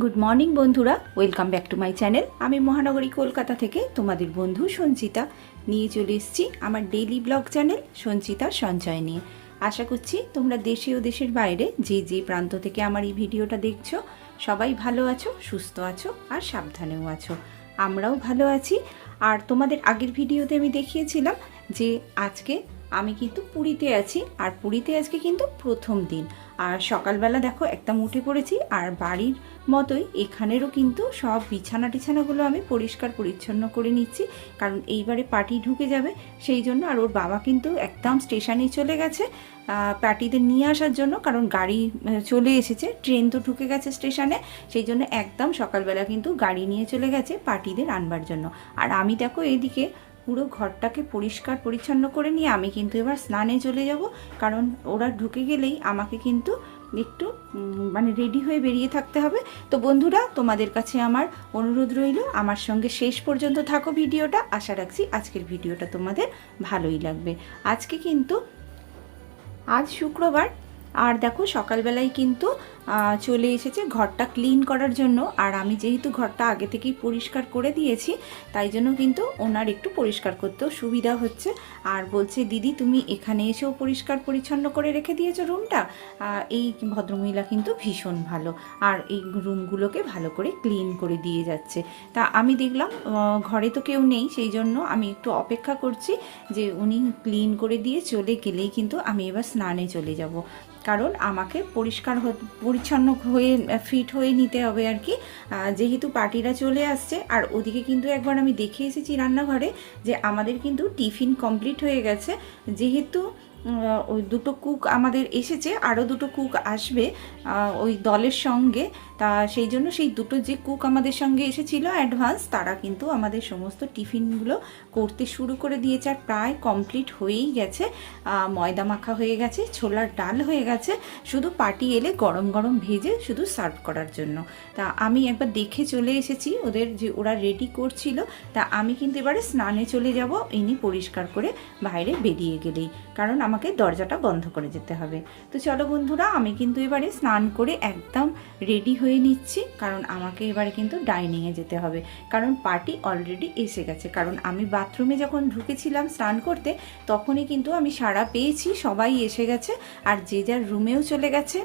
Good morning বন্ধুরা। Welcome back to my channel আমি মহানগরী কলকাতা থেকে তোমাদের বন্ধু সঞ্চিতা। নিয়ে চলে এসেছি আমার ডেইলি ব্লগ চ্যানেল সঞ্চিতা সঞ্চয় নিয়ে। আশা করছি তোমরা দেশে ও দেশের বাইরে যে যে প্রান্ত থেকে আমার এই ভিডিওটা দেখছ, সবাই ভালো আছো, সুস্থ আছো আর সাবধানেও আছো। আমরাও ভালো আছি। আর তোমাদের আগের ভিডিওতে আমি দেখিয়েছিলাম যে আজকে আমি কিন্তু পুরীতে আছি, আর পুরীতে আজকে কিন্তু প্রথম দিন। আর সকালবেলা দেখো, একদম উঠে পড়েছি, আর বাড়ির মতোই এখানেরও কিন্তু সব বিছানা টিছানাগুলো আমি পরিষ্কার পরিচ্ছন্ন করে নিচ্ছি। কারণ এইবারে পার্টি ঢুকে যাবে, সেই জন্য আর ওর বাবা কিন্তু একদম স্টেশনে চলে গেছে। পার্টিদের নিয়ে আসার জন্য, কারণ গাড়ি চলে এসেছে, ট্রেন তো ঢুকে গেছে স্টেশনে, সেই জন্য একদম সকালবেলা কিন্তু গাড়ি নিয়ে চলে গেছে পার্টিদের আনবার জন্য। আর আমি দেখো এদিকে পুরো ঘরটাকে পরিষ্কার পরিচ্ছন্ন করে নিয়ে আমি কিন্তু এবার স্নানে চলে যাব। কারণ ওরা ঢুকে গেলেই আমাকে কিন্তু একটু মানে রেডি হয়ে বেরিয়ে থাকতে হবে। তো বন্ধুরা, তোমাদের কাছে আমার অনুরোধ রইল, আমার সঙ্গে শেষ পর্যন্ত থাকো ভিডিওটা। আশা রাখছি আজকের ভিডিওটা তোমাদের ভালোই লাগবে। আজকে কিন্তু, আজ শুক্রবার, আর দেখো সকালবেলায় কিন্তু চলে এসেছে ঘরটা ক্লিন করার জন্য। আর আমি যেহেতু ঘরটা আগে থেকেই পরিষ্কার করে দিয়েছি, তাই জন্য কিন্তু ওনার একটু পরিষ্কার করতেও সুবিধা হচ্ছে। আর বলছে, দিদি, তুমি এখানে এসেও পরিষ্কার পরিচ্ছন্ন করে রেখে দিয়েছ রুমটা এই ভদ্রমহিলা কিন্তু ভীষণ ভালো। আর এই রুমগুলোকে ভালো করে ক্লিন করে দিয়ে যাচ্ছে। তা আমি দেখলাম ঘরে তো কেউ নেই, সেই জন্য আমি একটু অপেক্ষা করছি যে উনি ক্লিন করে দিয়ে চলে গেলেই কিন্তু আমি এবার স্নানে চলে যাব। কারণ আমাকে পরিষ্কার পরিচ্ছন্ন হয়ে ফিট হয়ে নিতে হবে আর কি। যেহেতু পার্টিরা চলে আসছে, আর ওদিকে কিন্তু একবার আমি দেখে এসেছি রান্নাঘরে যে আমাদের কিন্তু টিফিন কমপ্লিট হয়ে গেছে। যেহেতু ওই দুটো কুক আমাদের এসেছে, আরও দুটো কুক আসবে ওই দলের সঙ্গে। তা সেই জন্য সেই দুটো যে কুক আমাদের সঙ্গে এসেছিল অ্যাডভান্স তারা কিন্তু আমাদের সমস্ত টিফিনগুলো করতে শুরু করে দিয়েছে আর প্রায় কমপ্লিট হয়েই গেছে। ময়দা মাখা হয়ে গেছে, ছোলার ডাল হয়ে গেছে, শুধু পার্টি এলে গরম গরম ভেজে শুধু সার্ভ করার জন্য। তা আমি একবার দেখে চলে এসেছি, ওদের যে ওরা রেডি করছিল, তা আমি কিন্তু এবারে স্নানে চলে যাব, ইনি পরিষ্কার করে বাইরে বেরিয়ে গেলেই, কারণ আমাকে দরজাটা বন্ধ করে যেতে হবে। তো চলো বন্ধুরা, আমি কিন্তু এবারে স্নান করে একদম রেডি হয়ে নিচ্ছি, কারণ আমাকে এবারে কিন্তু ডাইনিংয়ে যেতে হবে। কারণ পার্টি অলরেডি এসে গেছে। কারণ আমি বাথরুমে যখন ঢুকেছিলাম স্নান করতে, তখনই কিন্তু আমি সাড়া পেয়েছি, সবাই এসে গেছে। আর যে যার রুমেও চলে গেছে,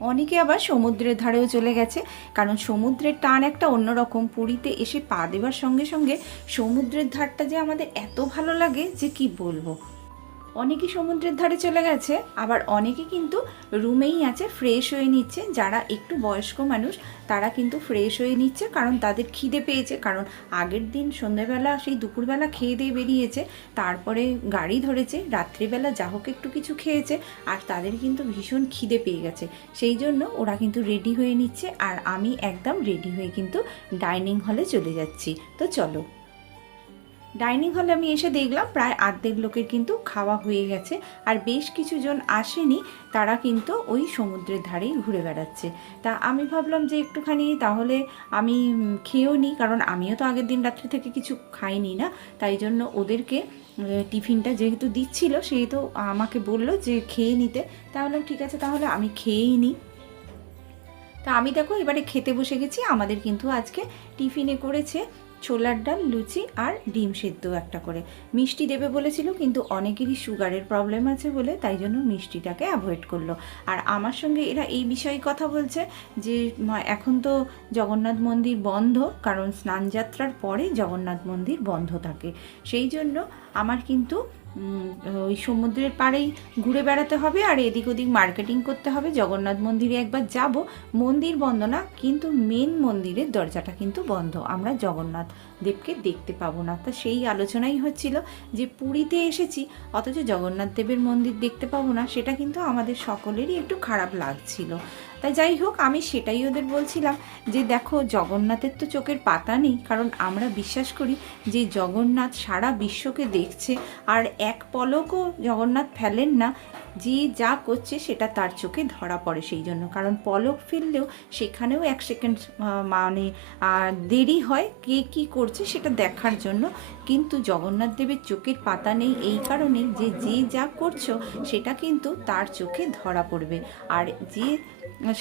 অনেকে আবার সমুদ্রের ধারেও চলে গেছে। কারণ সমুদ্রের টান একটা অন্যরকম। পুরীতে এসে পা দেওয়ার সঙ্গে সঙ্গে সমুদ্রের ধারটা যে আমাদের এত ভালো লাগে, যে কি বলব? অনেকে সমুদ্রের ধারে চলে গেছে, আবার অনেকে কিন্তু রুমেই আছে ফ্রেশ হয়ে নিচ্ছে। যারা একটু বয়স্ক মানুষ, তারা কিন্তু ফ্রেশ হয়ে নিচ্ছে কারণ তাদের খিদে পেয়েছে। কারণ আগের দিন সন্ধ্যেবেলা, সেই দুপুরবেলা খেয়ে দিয়ে বেরিয়েছে, তারপরে গাড়ি ধরেছে, রাত্রিবেলা যা হোক একটু কিছু খেয়েছে, আর তাদের কিন্তু ভীষণ খিদে পেয়ে গেছে। সেই জন্য ওরা কিন্তু রেডি হয়ে নিচ্ছে, আর আমি একদম রেডি হয়ে কিন্তু ডাইনিং হলে চলে যাচ্ছি। তো চলো। ডাইনিং হলে আমি এসে দেখলাম প্রায় অর্ধেক লোকের কিন্তু খাওয়া হয়ে গেছে আর বেশ কিছু জন আসেনি, তারা কিন্তু ওই সমুদ্রের ধারেই ঘুরে বেড়াচ্ছে। তা আমি ভাবলাম যে একটুখানি তাহলে আমি খেয়েও নিই, কারণ আমিও তো আগের দিন রাত্রি থেকে কিছু খাইনি না, তাই জন্য ওদেরকে টিফিনটা যেহেতু দিচ্ছিল, সেহেতু আমাকে বলল যে খেয়ে নিতে। তাহলে ঠিক আছে, তাহলে আমি খেয়েই নিই। তা আমি দেখো, এবারে খেতে বসে গেছি, আমাদের কিন্তু আজকে টিফিনে করেছে ছোলার ডাল, লুচি আর ডিম সেদ্ধ একটা করে। মিষ্টি দেবে বলেছিল, কিন্তু অনেকেরই সুগারের প্রবলেম আছে বলে তাই জন্য মিষ্টিটাকে অ্যাভয়েড করল। আর আমার সঙ্গে এরা এই বিষয়ে কথা বলছে যে এখন তো জগন্নাথ মন্দির বন্ধ, কারণ স্নানযাত্রার পরে জগন্নাথ মন্দির বন্ধ থাকে। সেই জন্য আমার কিন্তু ওই সমুদ্রের পাড়েই ঘুরে বেড়াতে হবে আর এদিক ওদিক মার্কেটিং করতে হবে। জগন্নাথ মন্দিরে একবার যাব। মন্দির বন্ধ না, কিন্তু মেন মন্দিরের দরজাটা কিন্তু বন্ধ। আমরা জগন্নাথ দেবকে দেখতে পাবো না। তা সেই আলোচনাই হচ্ছিল যে পুরীতে এসেছি, অথচ জগন্নাথ দেবের মন্দির দেখতে পাবো না, সেটা কিন্তু আমাদের সকলেরই একটু খারাপ লাগছিল। তাই যাই হোক, আমি সেটাই ওদের বলছিলাম যে দেখো, জগন্নাথের তো চোখের পাতা নেই, কারণ আমরা বিশ্বাস করি যে জগন্নাথ সারা বিশ্বকে দেখছে, আর এক পলকও জগন্নাথ ফেলেন না, যে যা করছে সেটা তার চোখে ধরা পড়ে সেই জন্য। কারণ পলক ফেললেও সেখানেও এক সেকেন্ড মানে দেরি হয় কে কি করছে সেটা দেখার জন্য। কিন্তু জগন্নাথ দেবের চোখের পাতা নেই এই কারণে যে যে যা করছ সেটা কিন্তু তার চোখে ধরা পড়বে। আর যে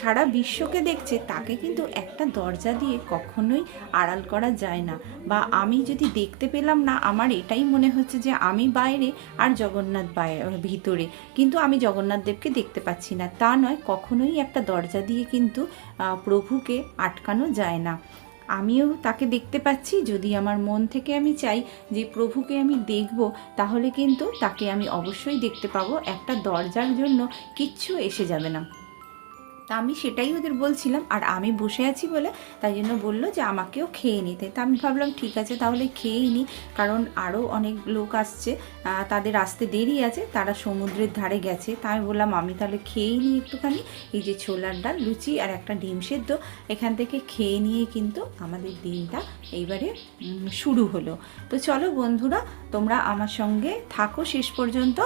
সারা বিশ্বকে দেখছে, তাকে কিন্তু একটা দরজা দিয়ে কখনোই আড়াল করা যায় না। বা আমি যদি দেখতে পেলাম না, আমার এটাই মনে হচ্ছে যে আমি বাইরে আর জগন্নাথ বাইরে ভিতরে। কিন্তু আমি জগন্নাথ দেবকে দেখতে পাচ্ছি না। তা নয়, কখনোই একটা দরজা দিয়ে কিন্তু প্রভুকে আটকানো যায় না। আমিও তাকে দেখতে পাচ্ছি, যদি আমার মন থেকে আমি চাই যে প্রভুকে আমি দেখব, তাহলে কিন্তু তাকে আমি অবশ্যই দেখতে পাবো। একটা দরজার জন্য কিচ্ছু এসে যাবে না। তা আমি সেটাই ওদের বলছিলাম, আর আমি বসে আছি বলে তাই জন্য বলল যে আমাকেও খেয়ে নিতে। তা আমি ভাবলাম ঠিক আছে তাহলে খেয়েই নিই কারণ আরও অনেক লোক আসছে তাদের আসতে দেরি আছে, তারা সমুদ্রের ধারে গেছে। তাই আমি বললাম, আমি তাহলে খেয়েই নিই একটুখানি। এই যে ছোলার ডাল, লুচি আর একটা ডিম সেদ্ধ, এখান থেকে খেয়ে নিয়ে কিন্তু আমাদের দিনটা এইবারে শুরু হলো। তো চলো বন্ধুরা, তোমরা আমার সঙ্গে থাকো শেষ পর্যন্ত,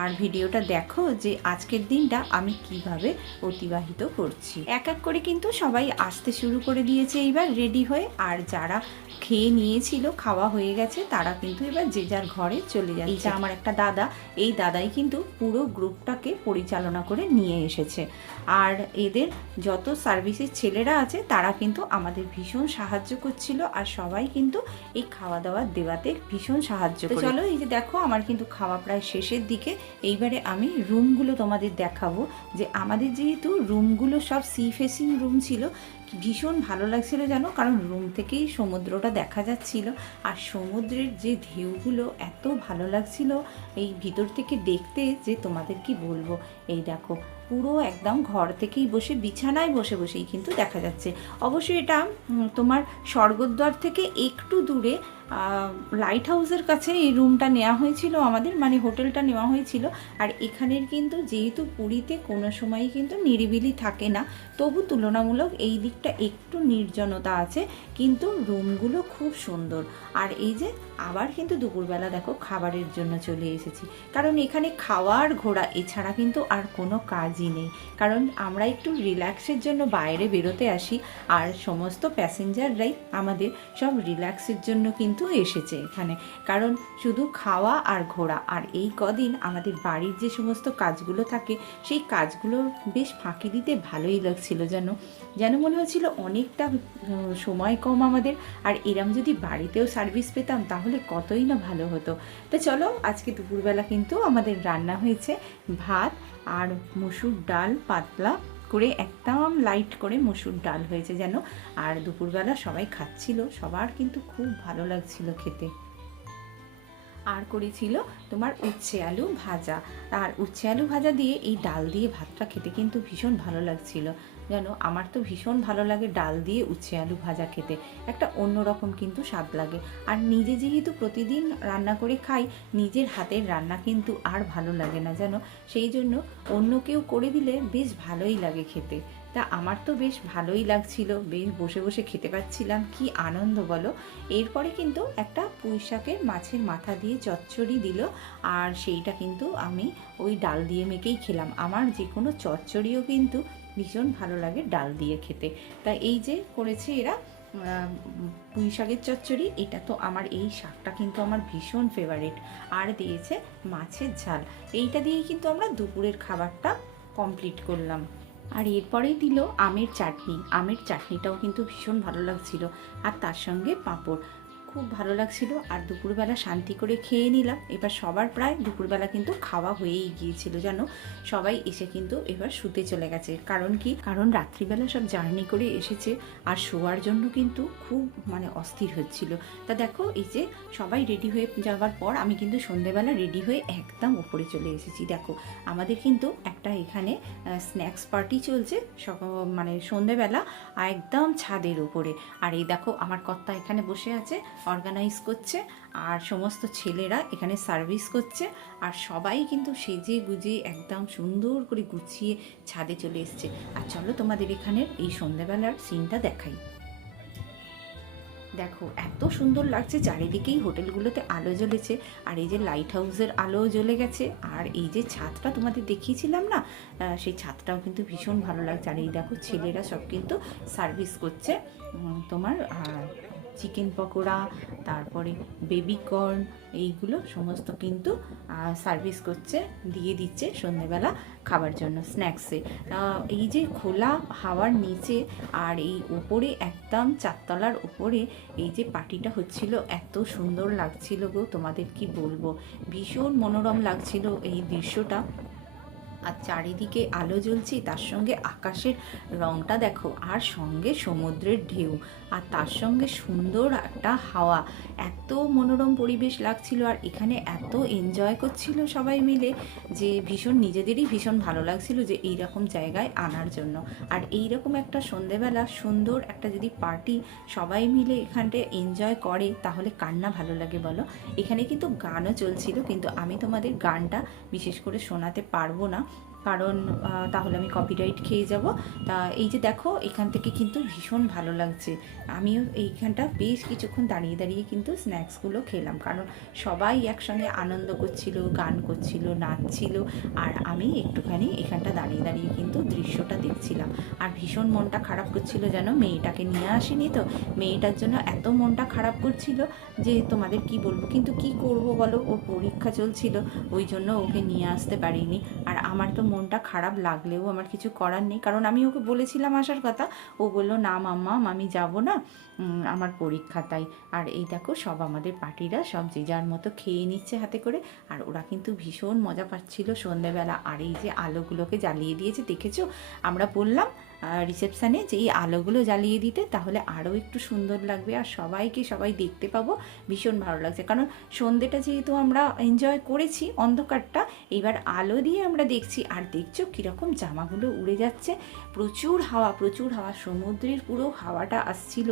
আর ভিডিওটা দেখো যে আজকের দিনটা আমি কীভাবে অতিবাহিত করছি। এক এক করে কিন্তু সবাই আসতে শুরু করে দিয়েছে এইবার রেডি হয়ে। আর যারা খেয়ে নিয়েছিল খাওয়া হয়ে গেছে তারা কিন্তু এবার যে যার ঘরে চলে যাচ্ছে। এইটা আমার একটা দাদা। এই দাদাই কিন্তু পুরো গ্রুপটাকে পরিচালনা করে নিয়ে এসেছে। আর এদের যত সার্ভিসের ছেলেরা আছে তারা কিন্তু আমাদের ভীষণ সাহায্য করছিল। আর সবাই কিন্তু এই খাওয়া দাওয়া দেওয়াতে ভীষণ সাহায্য করে। চলো এই যে দেখো আমার কিন্তু খাওয়া প্রায় শেষের দিকে। এইবারে আমি রুমগুলো তোমাদের দেখাবো। যে আমাদের যেহেতু রুমগুলো সব সি ফেসিং রুম ছিল। ভীষণ ভালো লাগছিল যেন, কারণ রুম থেকেই সমুদ্রটা দেখা যাচ্ছিল। আর সমুদ্রের যে ঢেউগুলো এত ভালো লাগছিল, এই ভিতর থেকে দেখতে যে তোমাদের কি বলব? এই দেখো পুরো একদম ঘর থেকেই বসে, বিছানায় বসে বসেই কিন্তু দেখা যাচ্ছে। অবশ্যই এটা তোমার স্বর্গদ্বার থেকে একটু দূরে লাইট হাউসের কাছে এই রুমটা নেওয়া হয়েছিল আমাদের মানে হোটেলটা নেওয়া হয়েছিল। আর এখানের কিন্তু যেহেতু পুরীতে কোনো সময়ই কিন্তু নিরিবিলি থাকে না, তবু তুলনামূলক এই দিকটা একটু নির্জনতা আছে, কিন্তু রুমগুলো খুব সুন্দর। আর এই যে আবার কিন্তু দুপুরবেলা দেখো খাবারের জন্য চলে এসেছি। কারণ এখানে খাওয়ার ঘোরা এছাড়া কিন্তু আর কোনো কাজই নেই। কারণ আমরা একটু রিল্যাক্সের জন্য বাইরে বেরোতে আসি আর সমস্ত প্যাসেঞ্জাররাই আমাদের সব রিল্যাক্সের জন্য কিন্তু এসেছে এখানে। কারণ শুধু খাওয়া আর ঘোরা আর এই কদিন আমাদের বাড়ির যে সমস্ত কাজগুলো থাকে, সেই কাজগুলো বেশ ফাঁকি দিতে ভালোই লাগছিল যেন। যেন মনে হয়েছিল অনেকটা সময় কম আমাদের। আর এরম যদি বাড়িতেও সার্ভিস পেতাম, তাহলে কতই না ভালো হতো। তো চলো, আজকে দুপুরবেলা কিন্তু আমাদের রান্না হয়েছে ভাত আর মুসুর ডাল পাতলা করে একদম লাইট করে মুসুর ডাল হয়েছে যেন। আর দুপুরবেলা সবাই খাচ্ছিল, সবার কিন্তু খুব ভালো লাগছিল খেতে। আর করেছিল তোমার উচ্ছে আলু ভাজা। আর উচ্ছে আলু ভাজা দিয়ে এই ডাল দিয়ে ভাতটা খেতে কিন্তু ভীষণ ভালো লাগছিল। জানো, আমার তো ভীষণ ভালো লাগে ডাল দিয়ে উচ্ছে আলু ভাজা খেতে। একটা অন্যরকম কিন্তু স্বাদ লাগে। আর নিজে যেহেতু প্রতিদিন রান্না করে খাই, নিজের হাতের রান্না কিন্তু আর ভালো লাগে না, জানো? সেই জন্য অন্য কেউ করে দিলে বেশ ভালোই লাগে খেতে। তা আমার তো বেশ ভালোই লাগছিল। বেশ বসে বসে খেতে পাচ্ছিলাম। কি আনন্দ বলো। এরপরে কিন্তু একটা পুঁই শাকের মাছের মাথা দিয়ে চচ্চড়ি দিল আর সেইটা কিন্তু আমি ওই ডাল দিয়ে মেখেই খেলাম। আমার যে কোনো চচ্চড়িও কিন্তু ভীষণ ভালো লাগে ডাল দিয়ে খেতে। তা এই যে করেছে এরা পুঁই শাকের চচ্চড়ি, এটা তো আমার এই শাকটা কিন্তু আমার ভীষণ ফেভারিট আর দিয়েছে মাছের ঝাল। এইটা দিয়েই কিন্তু আমরা দুপুরের খাবারটা কমপ্লিট করলাম। আর এরপরেই দিল আমের চাটনি। আমের চাটনিটাও কিন্তু ভীষণ ভালো লাগছিল। আর তার সঙ্গে পাঁপড়। খুব ভালো লাগছিল। আর দুপুরবেলা শান্তি করে খেয়ে নিলাম। এবার সবার প্রায় দুপুরবেলা কিন্তু খাওয়া হয়েই গিয়েছিল জানো সবাই এসে কিন্তু এবার শুতে চলে গেছে। কারণ কি? কারণ রাত্রিবেলা সব জার্নি করে এসেছে আর শোয়ার জন্য কিন্তু খুব মানে অস্থির হচ্ছিল। তা দেখো, এই যে সবাই রেডি হয়ে যাওয়ার পর আমি কিন্তু সন্ধেবেলা রেডি হয়ে একদম উপরে চলে এসেছি। দেখো, আমাদের কিন্তু একটা এখানে স্ন্যাক্স পার্টি চলছে মানে সন্ধেবেলা, একদম ছাদের উপরে। আর এই দেখো, আমার কর্তা এখানে বসে আছে। অর্গানাইজ করছে, আর সমস্ত ছেলেরা এখানে সার্ভিস করছে, আর সবাই কিন্তু সেজে গুজে একদম সুন্দর করে গুছিয়ে ছাদে চলে এসছে। আর চলো তোমাদের এখানের এই সন্ধেবেলার সিনটা দেখাই। দেখো, এত সুন্দর লাগছে, চারিদিকেই হোটেলগুলোতে আলো জ্বলেছে, আর এই যে লাইট হাউসের আলো জ্বলে গেছে, আর এই যে ছাদটা তোমাদের দেখিয়েছিলাম না সেই ছাদটাও কিন্তু ভীষণ ভালো লাগছে, আর এই দেখো ছেলেরা সব কিন্তু সার্ভিস করছে তোমার চিকেন পকোড়া, তারপরে বেবি কর্ন এইগুলো সমস্ত কিন্তু সার্ভিস করছে, দিয়ে দিচ্ছে সন্ধেবেলা খাবার জন্য স্ন্যাক্সে এই যে খোলা হাওয়ার নিচে আর এই উপরে একদম চারতলার উপরে এই যে পার্টিটা হচ্ছিল, এত সুন্দর লাগছিল গো, তোমাদের কি বলব? ভীষণ মনোরম লাগছিল এই দৃশ্যটা। আর চারিদিকে আলো জ্বলছে, তার সঙ্গে আকাশের রংটা দেখো, আর সঙ্গে সমুদ্রের ঢেউ, আর তার সঙ্গে সুন্দর একটা হাওয়া। এত মনোরম পরিবেশ লাগছিল, আর এখানে এত এনজয় করছিল সবাই মিলে যে ভীষণ, নিজেদেরই ভীষণ ভালো লাগছিল যে এই রকম জায়গায় আনার জন্য। আর এই রকম একটা সন্ধেবেলা সুন্দর একটা যদি পার্টি সবাই মিলে এখানটায় এনজয় করে, তাহলে কান্না ভালো লাগে বলো? এখানে কিন্তু গানও চলছিল, কিন্তু আমি তোমাদের গানটা বিশেষ করে শোনাতে পারব না। কারণ তাহলে আমি কপিরাইট খেয়ে যাব। তা এই যে দেখো, এখান থেকে কিন্তু ভীষণ ভালো লাগছে। আমিও এইখানটা বেশ কিছুক্ষণ দাঁড়িয়ে দাঁড়িয়ে কিন্তু স্ন্যাক্সগুলো খেলাম। কারণ সবাই একসঙ্গে আনন্দ করছিল, গান করছিল, নাচছিল, আর আমি একটুখানি এখানটা দাঁড়িয়ে দাঁড়িয়ে কিন্তু দৃশ্যটা দেখছিলাম। আর ভীষণ মনটা খারাপ করছিল যেন মেয়েটাকে নিয়ে আসিনি তো। মেয়েটার জন্য এত মনটা খারাপ করছিল যে তোমাদের কি বলব? কিন্তু কি করব বলো? ওর পরীক্ষা চলছিল, ওই জন্য ওকে নিয়ে আসতে পারিনি। আর আমার তো মনটা খারাপ লাগলেও আমার কিছু করার নেই। কারণ আমি ওকে বলেছিলাম আসার কথা। ও বলল, না মাম্মা, আমি যাব না। আমার পরীক্ষা তাই। আর এই দেখো, সব আমাদের পার্টিরা সব যে যার মতো খেয়ে নিচ্ছে হাতে করে। আর ওরা কিন্তু ভীষণ মজা পাচ্ছিল সন্ধেবেলা। আর এই যে আলোগুলোকে জ্বালিয়ে দিয়েছে, দেখেছ? আমরা বললাম রিসেপশানে যে এই আলোগুলো জ্বালিয়ে দিতে, তাহলে আরও একটু সুন্দর লাগবে। আর সবাইকে সবাই দেখতে পাবো, ভীষণ ভালো লাগছে। কারণ সন্ধ্যেটা যেহেতু আমরা এনজয় করেছি অন্ধকারটা, এবার আলো দিয়ে আমরা দেখছি, আর দেখছ কীরকম জামাগুলো উড়ে যাচ্ছে। প্রচুর হাওয়া প্রচুর হাওয়া, সমুদ্রের পুরো হাওয়াটা আসছিল।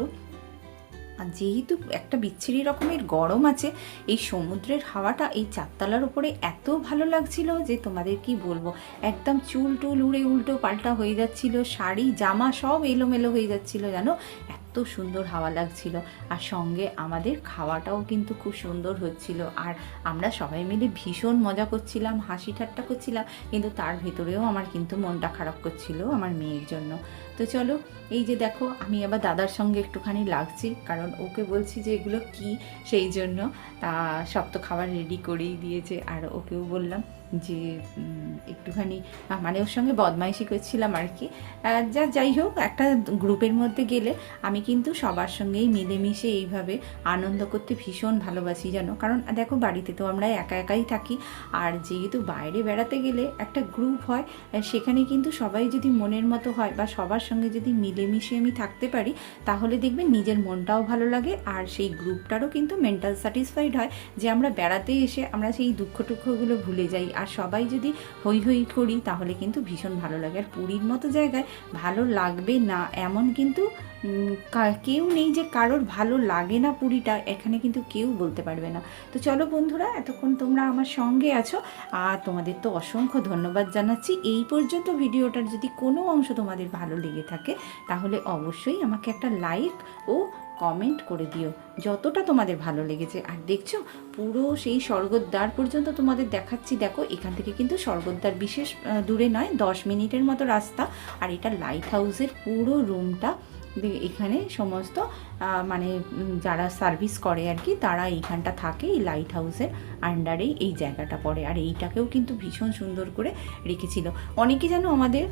আর যেহেতু একটা বিচ্ছিরি রকমের গরম আছে, এই সমুদ্রের হাওয়াটা এই চারতলার উপরে এত ভালো লাগছিল যে তোমাদের কি বলব? একদম চুল টুল উড়ে উল্টো পাল্টা হয়ে যাচ্ছিল, শাড়ি, জামা সব এলোমেলো হয়ে যাচ্ছিল জানো? এত সুন্দর হাওয়া লাগছিল। আর সঙ্গে আমাদের খাওয়াটাও কিন্তু খুব সুন্দর হচ্ছিল। আর আমরা সবাই মিলে ভীষণ মজা করছিলাম, হাসি ঠাট্টা করছিলাম, কিন্তু তার ভেতরেও আমার কিন্তু মনটা খারাপ করছিল আমার মেয়ের জন্য। তো চলো, এই যে দেখো, আমি আবার দাদার সঙ্গে একটুখানি লাগছি, কারণ ওকে বলছি যে এগুলো কি সেই জন্য। তা সব তো খাবার রেডি করেই দিয়েছে, আর ওকেও বললাম যে একটুখানি মানে ওর সঙ্গে বদমাইশি করছিলাম আর কি। যা, যাই হোক, একটা গ্রুপের মধ্যে গেলে আমি কিন্তু সবার সঙ্গেই মিলেমিশে এইভাবে আনন্দ করতে ভীষণ ভালোবাসি জানো কারণ, দেখো, বাড়িতে তো আমরা একা একাই থাকি। আর যেহেতু বাইরে বেড়াতে গেলে একটা গ্রুপ হয় সেখানে কিন্তু সবাই যদি মনের মতো হয় বা সবার সঙ্গে যদি মিলেমিশে আমি থাকতে পারি, তাহলে দেখবেন নিজের মনটাও ভালো লাগে। আর সেই গ্রুপটারও কিন্তু মেন্টাল স্যাটিসফাইড হয় যে, আমরা বেড়াতে এসে আমরা সেই দুঃখ টুক্ষগুলো ভুলে যাই। আর সবাই যদি হই হই করি, তাহলে কিন্তু ভীষণ ভালো লাগে। আর পুরীর মতো জায়গায় ভালো লাগবে না, এমন কিন্তু কেউ নেই যে কারোর ভালো লাগে না পুরীটা, এখানে কিন্তু কেউ বলতে পারবে না। তো চলো বন্ধুরা, এতক্ষণ তোমরা আমার সঙ্গে আছো, আর তোমাদের তো অসংখ্য ধন্যবাদ জানাচ্ছি। এই পর্যন্ত ভিডিওটার যদি কোনো অংশ তোমাদের ভালো লেগে থাকে, তাহলে অবশ্যই আমাকে একটা লাইক ও কমেন্ট করে দিও। যতটা তোমাদের ভালো লেগেছে। আর দেখছ, পুরো সেই স্বর্গদ্বার পর্যন্ত তোমাদের দেখাচ্ছি। দেখো, এখান থেকে কিন্তু স্বর্গদ্বার বিশেষ দূরে নয়, দশ মিনিটের মতো রাস্তা। আর এটা লাইট হাউসের পুরো রুমটা এখানে সমস্ত মানে যারা সার্ভিস করে আর কি, তারা এইখানটা থাকে, এই লাইট হাউসের আন্ডারেই এই জায়গাটা পড়ে। আর এইটাকেও কিন্তু ভীষণ সুন্দর করে রেখেছিল। অনেকে যেন আমাদের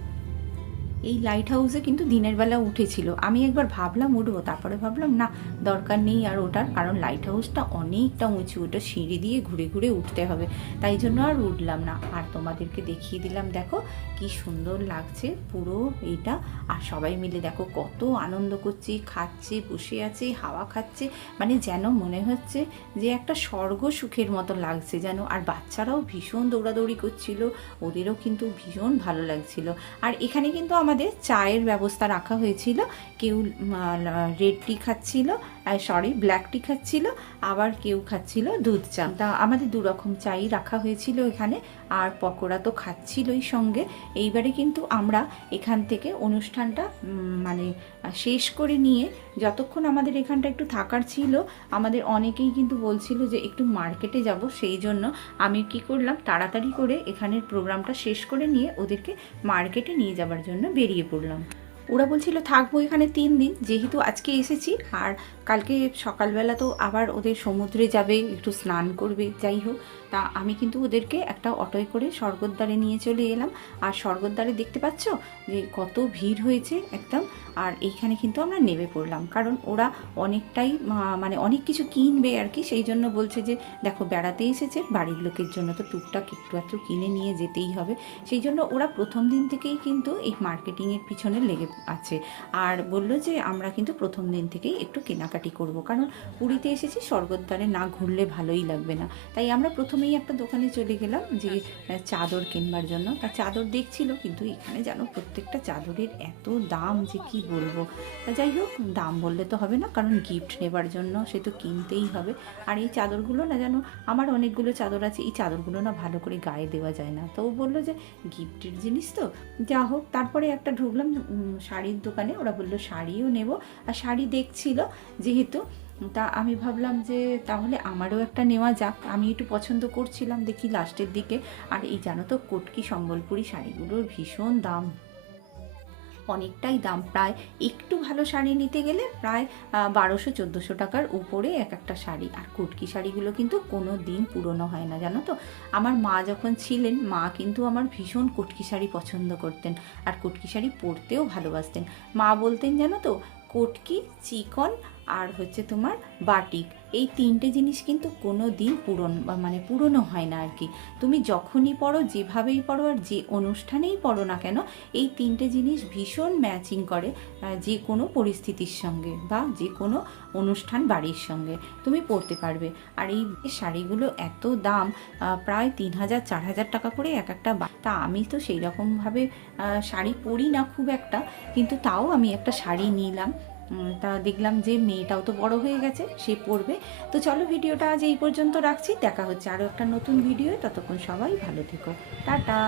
এই লাইট হাউসে কিন্তু দিনের বেলা উঠেছিল। আমি একবার ভাবলাম উঠবো, তারপরে ভাবলাম, না, দরকার নেই আর ওটার কারণ লাইট হাউসটা অনেকটা উঁচু, ওটা সিঁড়ি দিয়ে ঘুরে ঘুরে উঠতে হবে। তাই জন্য আর উঠলাম না। আর তোমাদেরকে দেখিয়ে দিলাম, দেখো কি সুন্দর লাগছে পুরো এইটা আর সবাই মিলে দেখো কত আনন্দ করছে, খাচ্ছে, বসে আছে, হাওয়া খাচ্ছে। মানে যেন মনে হচ্ছে যে একটা স্বর্গ সুখের মতো লাগছে যেন। আর বাচ্চারাও ভীষণ দৌড়াদৌড়ি করছিল, ওদেরও কিন্তু ভীষণ ভালো লাগছিল। আর এখানে কিন্তু আমাদের চায়ের ব্যবস্থা রাখা হয়েছিল কেউ রেড টি খাচ্ছিল সরি ব্ল্যাক টি খাচ্ছিল, আবার কেউ খাচ্ছিল দুধ চা। তা আমাদের দু রকম চাই রাখা হয়েছিল এখানে, আর পকোড়া তো খাচ্ছিলই সঙ্গে। এইবারে কিন্তু আমরা এখান থেকে অনুষ্ঠানটা মানে শেষ করে নিয়ে, যতক্ষণ আমাদের এখানটা একটু থাকার ছিল, আমাদের অনেকেই কিন্তু বলছিল যে একটু মার্কেটে যাব, সেই জন্য আমি কি করলাম, তাড়াতাড়ি করে এখানের প্রোগ্রামটা শেষ করে নিয়ে ওদেরকে মার্কেটে নিয়ে যাবার জন্য বেরিয়ে পড়লাম। ওরা বলছিল থাকব এখানে তিন দিন যেহেতু আজকে এসেছি আর কালকে সকালবেলা তো আবার ওদের সমুদ্রে যাবে, একটু স্নান করবে, যাই হোক। তা আমি কিন্তু ওদেরকে একটা অটোয় করে স্বর্গদ্বারে নিয়ে চলে এলাম। আর স্বর্গদ্বারে দেখতে পাচ্ছ যে কত ভিড় হয়েছে একদম। আর এইখানে কিন্তু আমরা নেমে পড়লাম। কারণ ওরা অনেকটাই মানে অনেক কিছু কিনবে আর কি। সেই জন্য বলছে যে, দেখো, বেড়াতে এসেছে, বাড়ির লোকের জন্য তো টুকটাক একটু একটু কিনে নিয়ে যেতেই হবে। সেই জন্য ওরা প্রথম দিন থেকেই কিন্তু এই মার্কেটিংয়ের পিছনে লেগে আছে। আর বলল যে, আমরা কিন্তু প্রথম দিন থেকেই একটু কেনাকাটি করব। কারণ পুরীতে এসেছি স্বর্গদ্বারে না ঘুরলে ভালোই লাগবে না। তাই আমরা প্রথমেই একটা দোকানে চলে গেলাম যে চাদর কিনবার জন্য। তা চাদর দেখছিল কিন্তু এখানে জানো প্রত্যেকটা চাদরের এত দাম যে কি বলব। তা যাই হোক দাম বললে তো হবে না কারণ গিফট নেবার জন্য সে তো কিনতেই হবে। আর এই চাদরগুলো না জানো আমার অনেকগুলো চাদর আছে এই চাদরগুলো না ভালো করে গায়ে দেওয়া যায় না। তো ও বলল যে গিফটের জিনিস তো? যা হোক তারপরে একটা ঢুকলাম শাড়ির দোকানে। ওরা বলল শাড়িও নেব। আর শাড়ি দেখছিল যেহেতু, তা আমি ভাবলাম যে তাহলে আমারও একটা নেওয়া যাক। আমি একটু পছন্দ করছিলাম, দেখি লাস্টের দিকে। আর এই জানো তো, কটকি সম্বলপুরি শাড়িগুলোর ভীষণ দাম। অনেকটাই দাম। প্রায় একটু ভালো শাড়ি নিতে গেলে প্রায় বারোশো, চোদ্দোশো টাকার উপরে এক একটা শাড়ি। আর কুটকি শাড়িগুলো কিন্তু কোনো দিন পুরনো হয় না, জানো তো। আমার মা যখন ছিলেন, মা কিন্তু আমার ভীষণ কুটকি শাড়ি পছন্দ করতেন। আর কুটকি শাড়ি পরতেও ভালোবাসতেন। মা বলতেন, জানো তো, কটকি, চিকন আর হচ্ছে তোমার বাটিক। এই তিনটে জিনিস কিন্তু কোনো দিন পূরণ বা- মানে পুরনো হয় না আর কি তুমি যখনই পড়ো, যেভাবেই পড়ো আর যে অনুষ্ঠানেই পড়ো না কেন, এই তিনটে জিনিস ভীষণ ম্যাচিং করে যে কোনো পরিস্থিতির সঙ্গে বা যে কোনো অনুষ্ঠান বাড়ির সঙ্গে তুমি পরতে পারবে। আর এই শাড়িগুলো এত দাম প্রায় তিন হাজার, চার হাজার টাকা করে এক একটা তা আমি তো সেই রকমভাবে শাড়ি পরি না খুব একটা, কিন্তু তাও আমি একটা শাড়ি নিলাম। তা দেখলাম যে মেয়েটাও তো বড় হয়ে গেছে, সে পড়বে। তো চলো ভিডিওটা আজ এই পর্যন্ত রাখছি। দেখা হচ্ছে আরও একটা নতুন ভিডিও ততক্ষণ সবাই ভালো থেকো। টাটা।